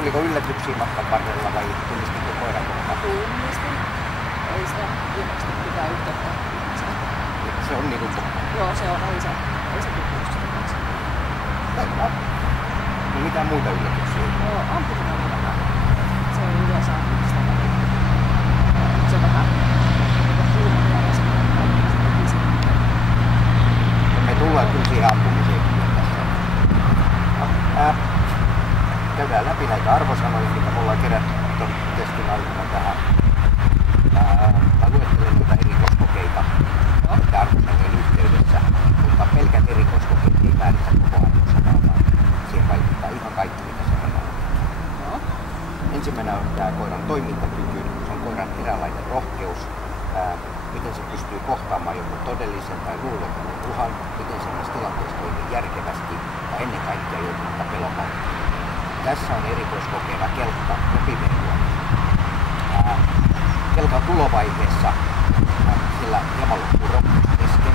Tuliko yllätyksiä matkan varrella vai tunnistitko koiran kohta? Tunnistin. Ei sitä viimeksi pitää yhteyttä. Se on niinku... Joo, se on. Ei se tutkimusta kanssa. Hyvä. No mitään muita yllätyksiä? No ampuminen vähän. Se on yleensä ampumista. Se on vähän kuumalla ja semmoinen kaikki. Me tullaan kyllä siihen ampumiseen tässä. Käydään läpi näitä arvosanoja, mitä me ollaan kerätty tuon testin aikana tähän. Mä luettelen noita erikoiskokeita näitä arvosanojen yhteydessä, mutta pelkät erikoiskokeet ei määritä koko arvosanaa, vaan siihen vaikuttaa ihan kaikki, mitä sanotaan. No. Ensimmäinen on tämä koiran toimintakyky, se on koiran eräänlainen rohkeus, miten se pystyy kohtaamaan joku todellisen tai luuloton uhan, miten se näissä tilanteissa toimii järkevästi ja ennen kaikkea joutumatta pelomaan. Tässä on erikoiskokeena kelkka ja pimeä. Kelkan tulovaiheessa sillä hieman loppuu rohkeus kesken.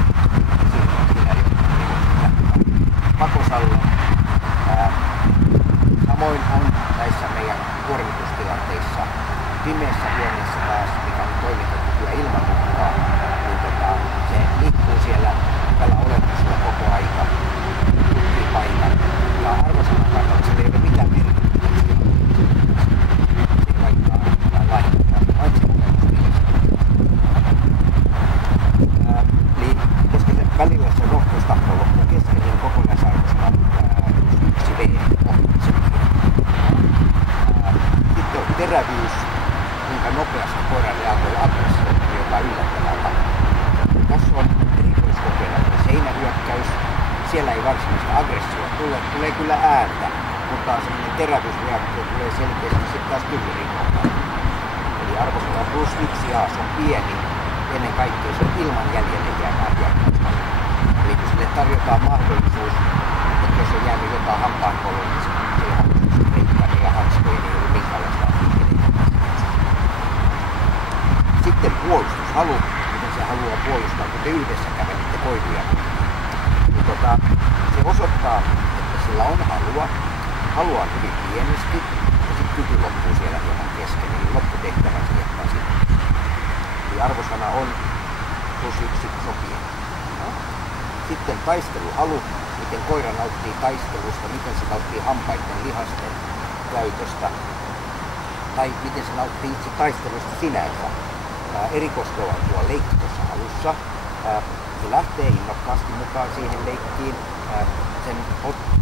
Siinä ei ole pakosalle. Samoin on näissä meidän kuormitustilanteissa pimeässä huoneessa taas, mikä on toimintakykyä ilman mukaan, niin se liikkuu siellä tällä olemuksella koko aika. Tutkii paikan. Ja arvosanan kannalta sillä ei ole mitään merkitystä. Se ei vaikuttaa lainkaan. Aina se eli koska se välillä se rohkeus tahtoo loppuu kesken, niin kokonaisarvosana 1V. Sitten on terävyys, kuinka nopeasti koira reagoi aggressioon, joka yllättävää tavalla. Tässä on erikoiskokeena seinähyökkäys. Siellä ei varsinaista aggressioa tule. Tulee kyllä ääntä, mutta semmoinen terävyysreaktio tulee selkeästi sitten taas kyllirikkoon. Eli arvosana +1A, se on pieni. Ennen kaikkea se on ilman jäljelle jäävää hyökkäystä. Eli kun sille tarjotaan mahdollisuus, että jos on jäänyt jotain hampaankoloon, niin se ei halunnut reikkani ja hanskoja, niin ei ollut minkäänlaista asiaa. Sitten puolustushalu, miten se haluaa puolustaa, kun te yhdessä kävelitte koiruja. Niin se osoittaa, että sillä on halua hyvin pienesti, ja sitten kyky loppuu siellä hieman kesken, eli lopputehtävän se jättää sitten. Eli arvosana on +1 sopien. Sitten taisteluhalu, miten koira nauttii taistelusta, miten se nauttii hampaiden lihasten käytöstä, tai miten se nauttii itse taistelusta sinänsä. Erikoiskoe on tuo leikki tuossa alussa. Se lähtee innokkaasti mukaan siihen leikkiin. Sen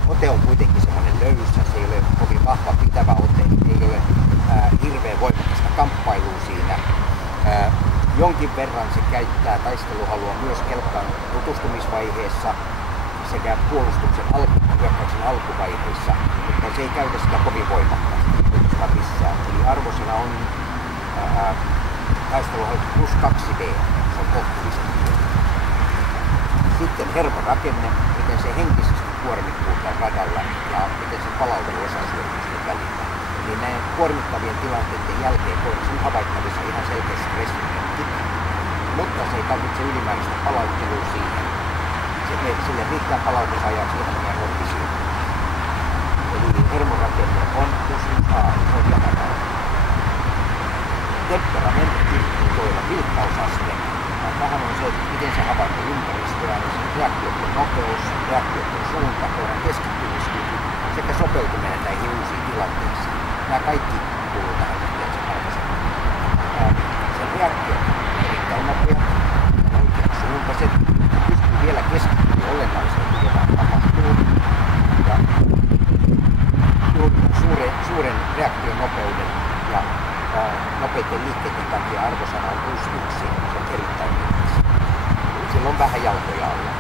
ote on kuitenkin semmoinen löysä, se ei ole kovin vahva pitävä ote, ei ole hirveän voimakasta kamppailua siinä. Jonkin verran se käyttää taisteluhalua myös kelkkaan tutustumisvaiheessa sekä puolustuksen hyökkäyksen alkuvaiheissa, mutta se ei käytä sitä kovin voimakkaasti missään. Eli arvosana on taisteluhalu +2B, se on kohtuullisesti. Sitten hermorakenne, miten se henkisesti kuormittuu tämän radalla ja miten se palautuu osasuoritusten välillä. Eli näiden kuormittavien tilanteiden jälkeen koirassa on havaittavissa ihan selkeästi stressimerkki, mutta se ei tarvitse ylimääräistä palauttelua siihen. Sille riittää palautusajaksi ihan meidän rohkisiin. Eli hermorakenne on +1A, se on jakana. Temperamentti, koiran vilkkausaste. Tähän on se, että miten se havaitsee ympäristöä, niin se reaktioiden nopeus, reaktioiden suunta, koiran keskittymiskyky sekä sopeutuminen näihin uusiin tilanteisiin. Nämä kaikki kuuluu tähän yhteensä arvosanaan. Sen reaktio on erittäin nopea, oikean suuntaiset, pystyy vielä keskittymään olennaiseen, kun jotain tapahtuu. Ja suuren reaktion nopeuden ja nopeiden liikkeiden takia arvosana on +1, se on erittäin pitkässä. Sillä on vähän jalkoja alla.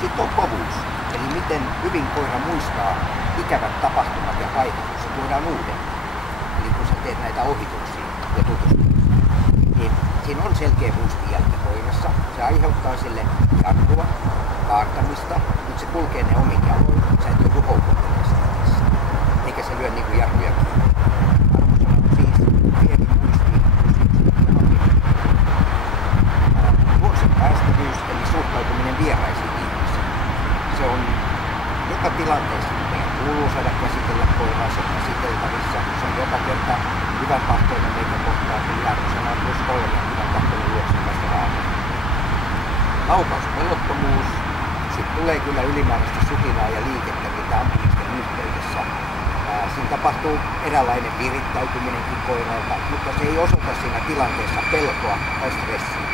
Sitten on kovuus, eli miten hyvin koira muistaa ikävät tapahtumat ja paikat, kun se tuodaan uudelleen. Eli kun sä teet näitä ohituksia ja tutustumisia, niin siinä on selkeä muistijälki koirassa. Se aiheuttaa sille jarrua, kaartamista, mutta se kulkee ne omin jaloin, sä et joudu houkuttelemaan sitä tässä. Eikä se lyö niinku jarruja kiinni. Päästävyys eli suhtautuminen vieraisiin ihmisiin. Se on joka tilanteessa, meidän kuuluu saada käsitellä koiraa, se käsiteltävissä. Se on joka kerta hyvän tahtoinen eikä kohtaa, niin jäädöksena on myös koira hyvän tahtoinen juoksuttaista raamia. Laukauspelottomuus. Sitten tulee kyllä ylimääräistä sutinaa ja liikettä, mitä ampumisten yhteydessä. Siinä tapahtuu eräänlainen virittäytyminenkin koiralta, mutta se ei osoita siinä tilanteessa pelkoa tai stressiä,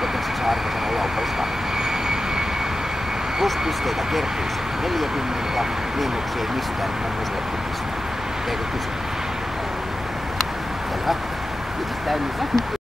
joten se saa arvosanan laukausta. Pluspisteitä kertyy 40, miinuksia ei mistään, niin on myös loppupisteitä. Eikö kysymys? Selvä. Kiitos täydellistä.